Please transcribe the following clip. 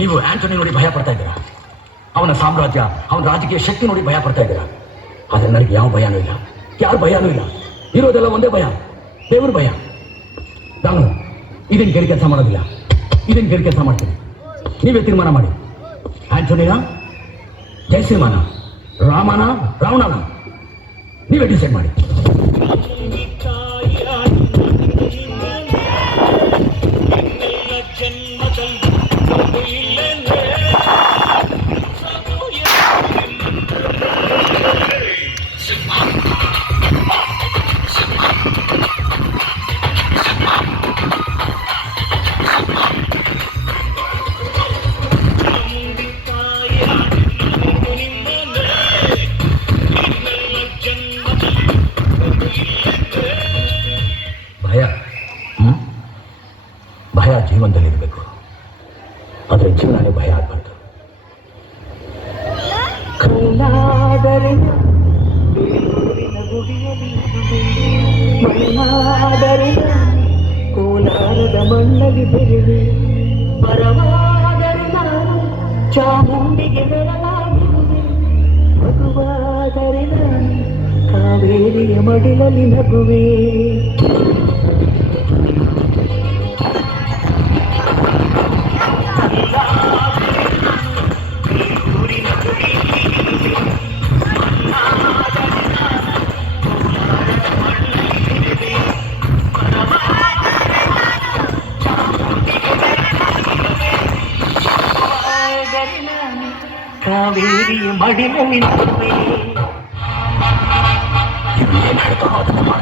ನೀವು ಆಂಟೋನಿ ನೋಡಿ ಭಯ ಪಡ್ತಾ ಇದ್ದೀರಾ, ಅವನ ಸಾಮ್ರಾಜ್ಯ, ಅವನ ರಾಜಕೀಯ ಶಕ್ತಿ ನೋಡಿ ಭಯ ಪಡ್ತಾ ಇದ್ದೀರಾ. ಆದ್ರೆ ನನಗೆ ಯಾವ ಭಯನೂ ಇಲ್ಲ, ಯಾರ ಭಯನೂ ಇಲ್ಲ. ಇರೋದೆಲ್ಲ ಒಂದೇ ಭಯ, ದೇವ್ರ ಭಯ. ನಾನು ಇದನ್ನು ಕೇಳಿ ಕೆಲಸ ಮಾಡೋದಿಲ್ಲ, ಇದನ್ನು ಕೇಳಿ ಕೆಲಸ ಮಾಡ್ತೀನಿ. ನೀವೇ ತೀರ್ಮಾನ ಮಾಡಿ. ಆಂಟೋನಿನ, ಜಯಸಿಂಹನ, ರಾಮನ, ರಾವಣನ, ನೀವೇ ಡಿಸೈಡ್ ಮಾಡಿ. ಭಯ ಜೀವನದಲ್ಲಿರಬೇಕು, ಆದರೆ ಜೀವನನೇ ಭಯ ಆಗಬಾರ್ದು. ಕೋಲಾರದ ಮಣ್ಣಲ್ಲಿ ಬೆಳೆದೆ, ಬರವಾದರೆ ನಾನು ಚಾಮುಂಡಿಗೆ ಬೆರಲಾಗಿರುವೆ. ಮಗುವಾದರೆ ನಾನು ಕಾವೇರಿಯ ಮಡಿಲಲ್ಲಿ ನಗುವೆ. ಕಾವೇರಿಯ ಮಡಿಲಲ್ಲಿ ನಗುವೆ. ಏನು ಹೇಳ್ತಾರೋ ಅದನ್ನು ಮಾಡಿ.